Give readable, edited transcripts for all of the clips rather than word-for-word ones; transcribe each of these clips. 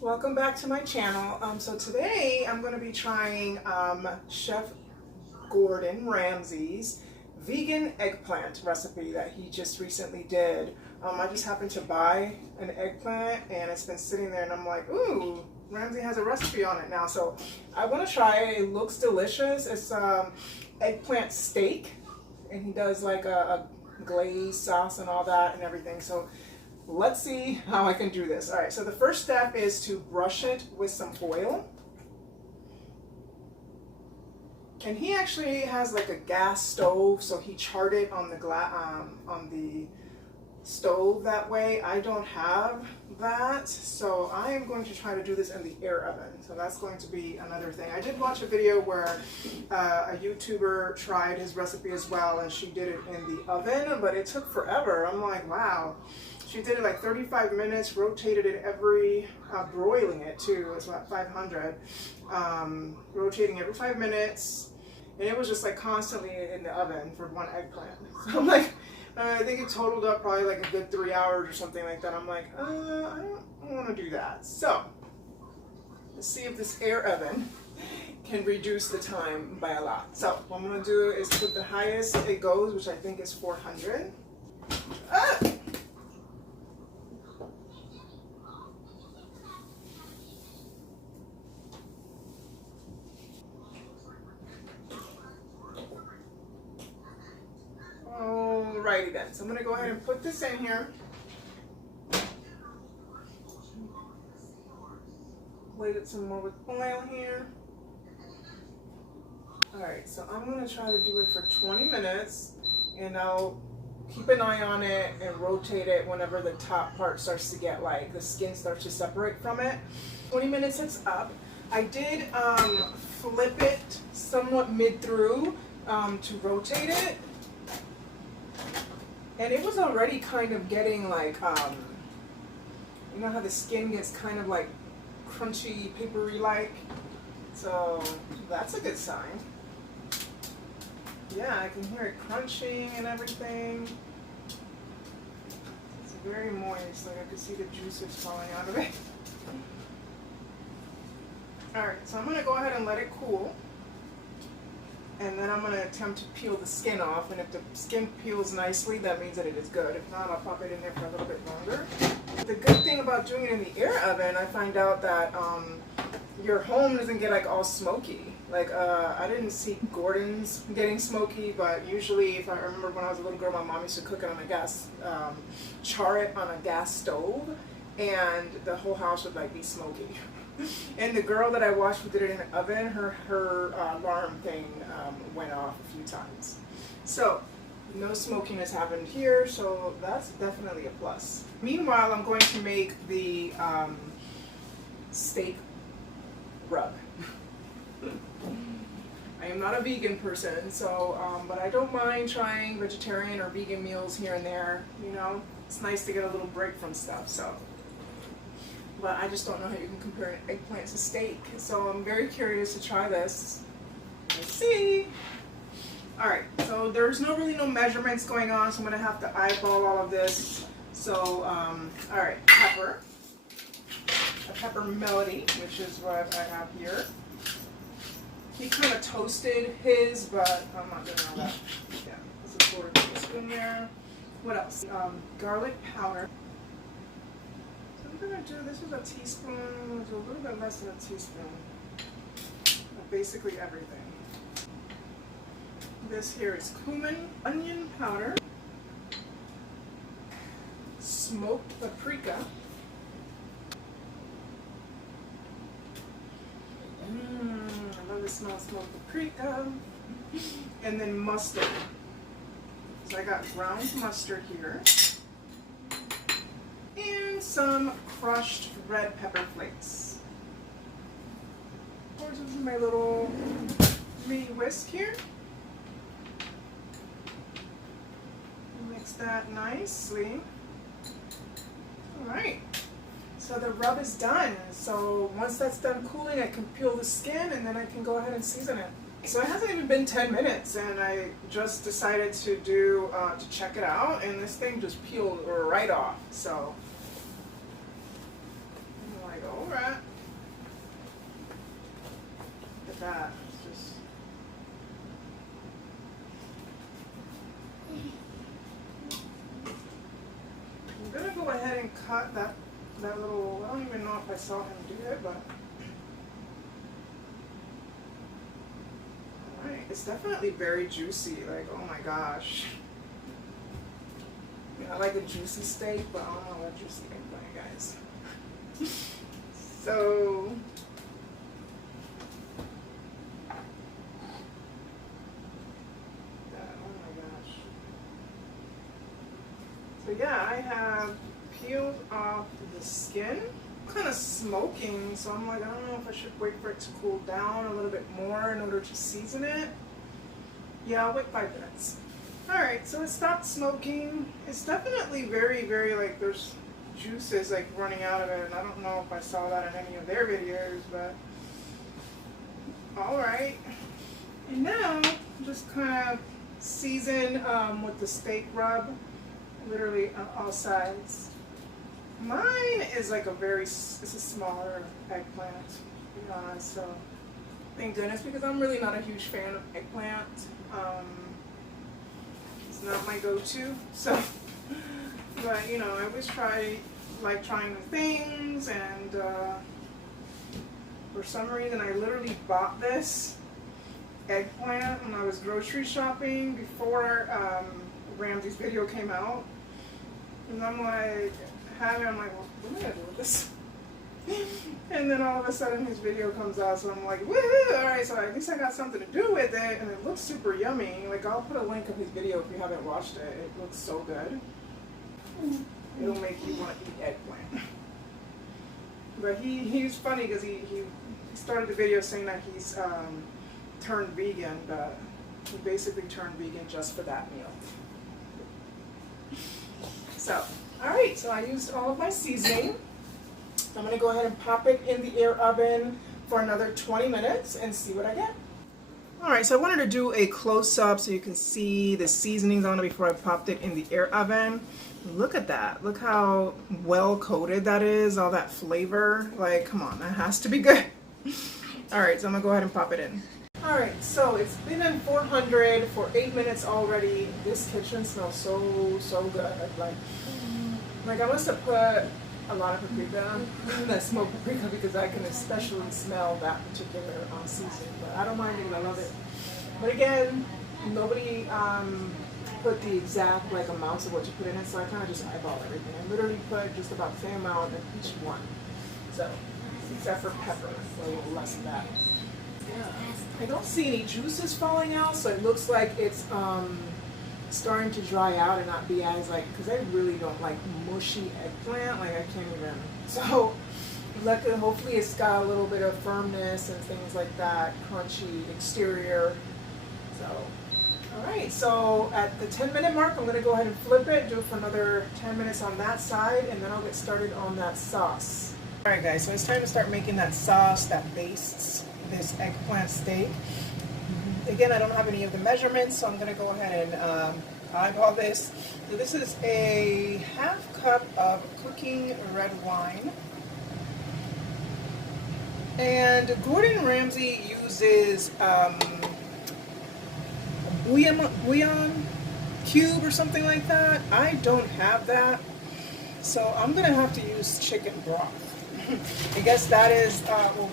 Welcome back to my channel. So today I'm going to be trying Chef Gordon Ramsay's vegan eggplant recipe that he just recently did. I just happened to buy an eggplant and it's been sitting there and I'm like, ooh, Ramsay has a recipe on it now. So I want to try it. It looks delicious. It's eggplant steak and he does like a glaze sauce and all that and everything. So let's see how I can do this. All right, so the first step is to brush it with some oil. And he actually has like a gas stove, so he charred it on the stove that way. I don't have that, so I am going to try to do this in the air oven. So that's going to be another thing. I did watch a video where a YouTuber tried his recipe as well, and she did it in the oven, but it took forever. I'm like, wow. She did it like 35 minutes, rotated it every, broiling it too, it's about 500, rotating every 5 minutes, and it was just like constantly in the oven for one eggplant. So I'm like, I think it totaled up probably like a good 3 hours or something like that. I'm like, I don't want to do that. So let's see if this air oven can reduce the time by a lot. So what I'm going to do is put the highest it goes, which I think is 400. Alrighty then, so I'm going to go ahead and put this in here. Weight it some more with oil here. Alright, so I'm going to try to do it for 20 minutes and I'll keep an eye on it and rotate it whenever the top part starts to get like the skin starts to separate from it. 20 minutes it's up. I did flip it somewhat mid through to rotate it. And it was already kind of getting like, you know how the skin gets kind of like crunchy, papery like? So that's a good sign. Yeah, I can hear it crunching and everything. It's very moist, like I can see the juices falling out of it. Alright, so I'm going to go ahead and let it cool. And then I'm going to attempt to peel the skin off, and if the skin peels nicely, that means that it is good. If not, I'll pop it in there for a little bit longer. The good thing about doing it in the air oven, I find out that your home doesn't get like all smoky. Like I didn't see Gordon's getting smoky, but usually if I remember when I was a little girl, my mom used to cook it on a gas, char it on a gas stove, and the whole house would like be smoky. And the girl that I watched who did it in the oven, her alarm thing went off a few times. So no smokiness happened here, so that's definitely a plus. Meanwhile, I'm going to make the steak rub. I am not a vegan person, so but I don't mind trying vegetarian or vegan meals here and there. You know, it's nice to get a little break from stuff. So. But I just don't know how you can compare an eggplant to steak. So I'm very curious to try this. Let's see. Alright, so there's really no measurements going on, so I'm going to have to eyeball all of this. So, alright, pepper. A pepper melody, which is what I have here. He kind of toasted his, but I'm not doing all that. Yeah, there's a quarter teaspoon there. What else? Garlic powder. I'm going to do, this is a teaspoon, a little bit less than a teaspoon of basically everything. This here is cumin, onion powder, smoked paprika, I love the smell of smoked paprika, and then mustard. So I got ground mustard here. And some crushed red pepper flakes. Of course, this is my little mini whisk here. Mix that nicely. Alright, so the rub is done. So once that's done cooling, I can peel the skin and then I can go ahead and season it. So it hasn't even been 10 minutes and I just decided to check it out, and this thing just peeled right off. So I'm like, alright. that. It's just... I'm gonna go ahead and cut that little, I don't even know if I saw him do it, but alright, it's definitely very juicy, like oh my gosh. I like a juicy steak, but I don't know what juicy eggplant, guys. So oh my gosh. So yeah, I have peeled off the skin. I'm kind of smoking, so I'm like, I don't know if I should wait for it to cool down a little bit more in order to season it. Yeah, I'll wait 5 minutes. Alright, so it stopped smoking. It's definitely very, very, like, there's juices, like, running out of it, and I don't know if I saw that in any of their videos, but alright. And now, just kind of season with the steak rub, literally on all sides. Mine is like it's a smaller eggplant, to be honest, so thank goodness, because I'm really not a huge fan of eggplant. It's not my go-to, so, but you know, I always like trying new things, and for some reason I literally bought this eggplant when I was grocery shopping before Ramsay's video came out, and I'm like, I'm like, well, what am I gonna do with this? And then all of a sudden his video comes out, so I'm like, woohoo! Alright, so at least I got something to do with it, and it looks super yummy. Like, I'll put a link of his video if you haven't watched it. It looks so good. It'll make you want to eat eggplant. But he's funny because he started the video saying that he's turned vegan, but he basically turned vegan just for that meal. So, alright, so I used all of my seasoning. I'm going to go ahead and pop it in the air oven for another 20 minutes and see what I get. Alright, so I wanted to do a close-up so you can see the seasonings on it before I popped it in the air oven. Look at that. Look how well coated that is, all that flavor. Like, come on, that has to be good. Alright, so I'm going to go ahead and pop it in. Alright, so it's been in 400 for 8 minutes already. This kitchen smells so good. Like I must have put a lot of paprika, that smoked paprika, because I can especially smell that particular seasoning. But I don't mind it, I love it. But again, nobody put the exact like amounts of what you put in it, so I kind of just eyeball everything. I literally put just about the same amount in each one. So, except for pepper, so a little less than that. Yeah. I don't see any juices falling out, so it looks like it's starting to dry out and not be as like, because I really don't like mushy eggplant, like I can't even. So luckily, hopefully it's got a little bit of firmness and things like that, crunchy exterior. So alright, so at the 10-minute mark I'm going to go ahead and flip it, do it for another 10 minutes on that side, and then I'll get started on that sauce. Alright guys, so it's time to start making that sauce that bastes this eggplant steak. Again, I don't have any of the measurements, so I'm going to go ahead and eyeball this. So this is a ½ cup of cooking red wine. And Gordon Ramsay uses a bouillon cube or something like that. I don't have that, so I'm going to have to use chicken broth. I guess that is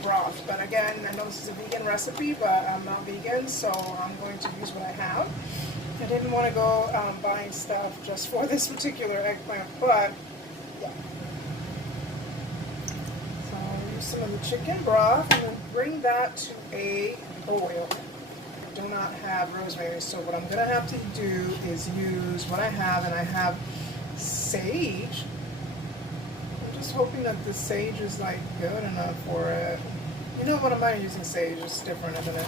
broth, but again, I know this is a vegan recipe, but I'm not vegan, so I'm going to use what I have. I didn't want to go buying stuff just for this particular eggplant, but yeah. So I'll use some of the chicken broth and then bring that to a boil. I do not have rosemary, so what I'm going to have to do is use what I have, and I have sage. Just hoping that the sage is like good enough for it. You know what, I'm not using sage, it's different, isn't it?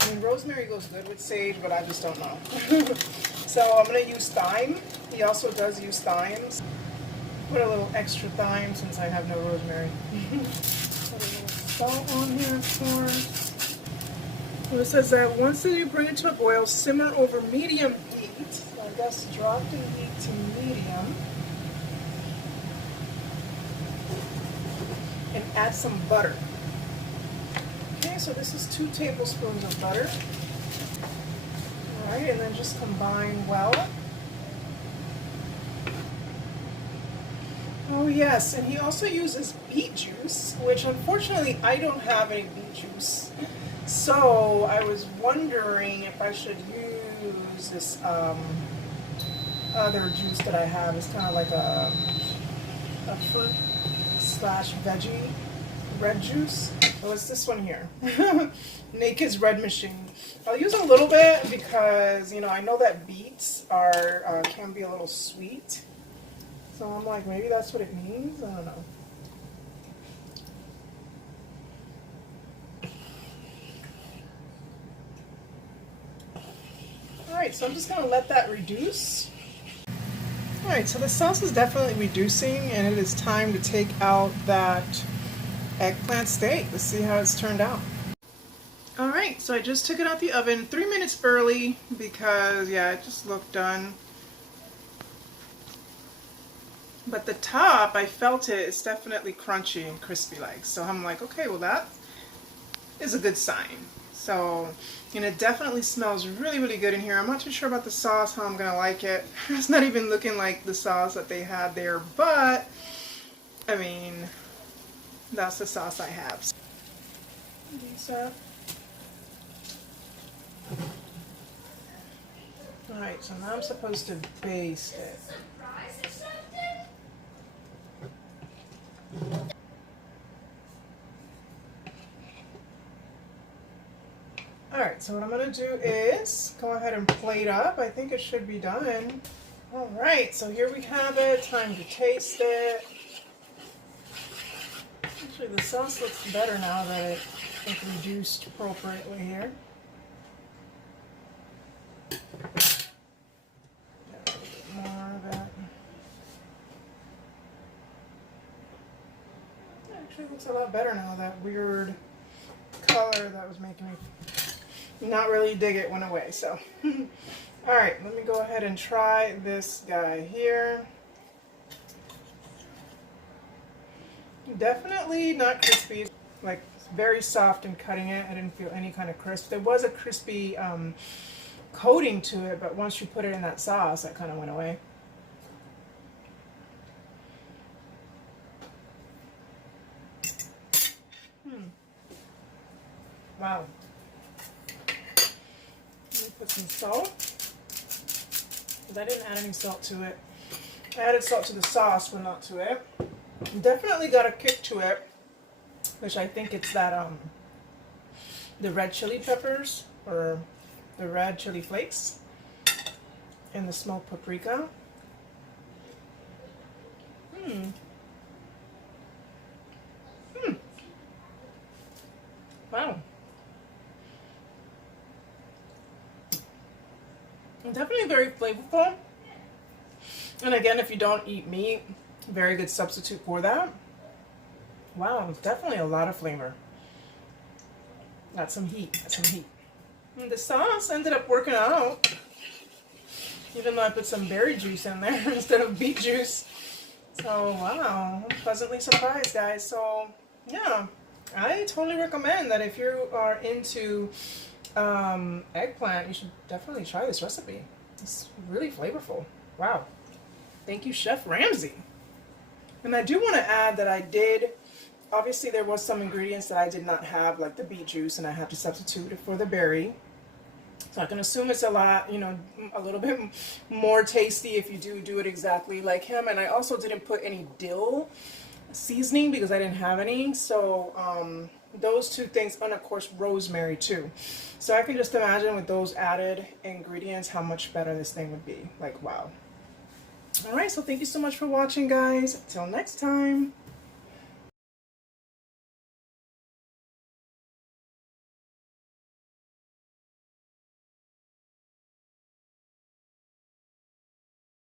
I mean, rosemary goes good with sage, but I just don't know. So I'm going to use thyme. He also does use thymes. Put a little extra thyme since I have no rosemary. Put a little salt on here, of course. So it says that once you bring it to a boil, simmer over medium heat. So I guess drop the heat to medium. And add some butter. Okay, Okay, so this is 2 tablespoons of butter. All right, and then just combine well. Oh yes, and he also uses beet juice, which unfortunately I don't have any beet juice. So I was wondering if I should use this other juice that I have. It's kind of like a fruit slash veggie red juice. Oh, it's this one here. Naked's Red Machine. I'll use a little bit because, you know, I know that beets are can be a little sweet. So I'm like, maybe that's what it means? I don't know. Alright, so I'm just going to let that reduce. Alright, so the sauce is definitely reducing, and it is time to take out that eggplant steak. Let's see how it's turned out. Alright, so I just took it out the oven 3 minutes early because, yeah, it just looked done. But the top, I felt it, it's definitely crunchy and crispy like. So I'm like, okay, well that is a good sign. So, and it definitely smells really, really good in here. I'm not too sure about the sauce, how I'm going to like it. It's not even looking like the sauce that they had there, but, I mean, that's the sauce I have. Alright, so now I'm supposed to baste it. Alright, so what I'm going to do is go ahead and plate up. I think it should be done. Alright, so here we have it. Time to taste it. Actually, the sauce looks better now that it's reduced appropriately here. Get a little bit more of it. It actually looks a lot better now. That weird color that was making me not really dig it went away. So alright, let me go ahead and try this guy here. Definitely not crispy, like very soft in cutting it. I didn't feel any kind of crisp. There was a crispy coating to it, but once you put it in that sauce, that kind of went away. Wow. Let me put some salt, because I didn't add any salt to it. I added salt to the sauce, but not to it. Definitely got a kick to it, which I think it's that the red chili peppers, or the red chili flakes, and the smoked paprika. Wow. Definitely very flavorful. And again, if you don't eat meat, very good substitute for that. Wow, definitely a lot of flavor. Got some heat, got some heat. And the sauce ended up working out, even though I put some berry juice in there instead of beet juice. So wow, I'm pleasantly surprised, guys. So yeah, I totally recommend that if you are into eggplant, you should definitely try this recipe. It's really flavorful. Wow. Thank you, Chef Ramsay. And I do want to add that I did, obviously there was some ingredients that I did not have, like the beet juice, and I had to substitute it for the berry. So I can assume it's a lot, you know, a little bit more tasty if you do it exactly like him. And I also didn't put any dill seasoning because I didn't have any. So those two things, and of course rosemary too. So I can just imagine with those added ingredients how much better this thing would be. Like, wow. Alright, so thank you so much for watching, guys. Until next time.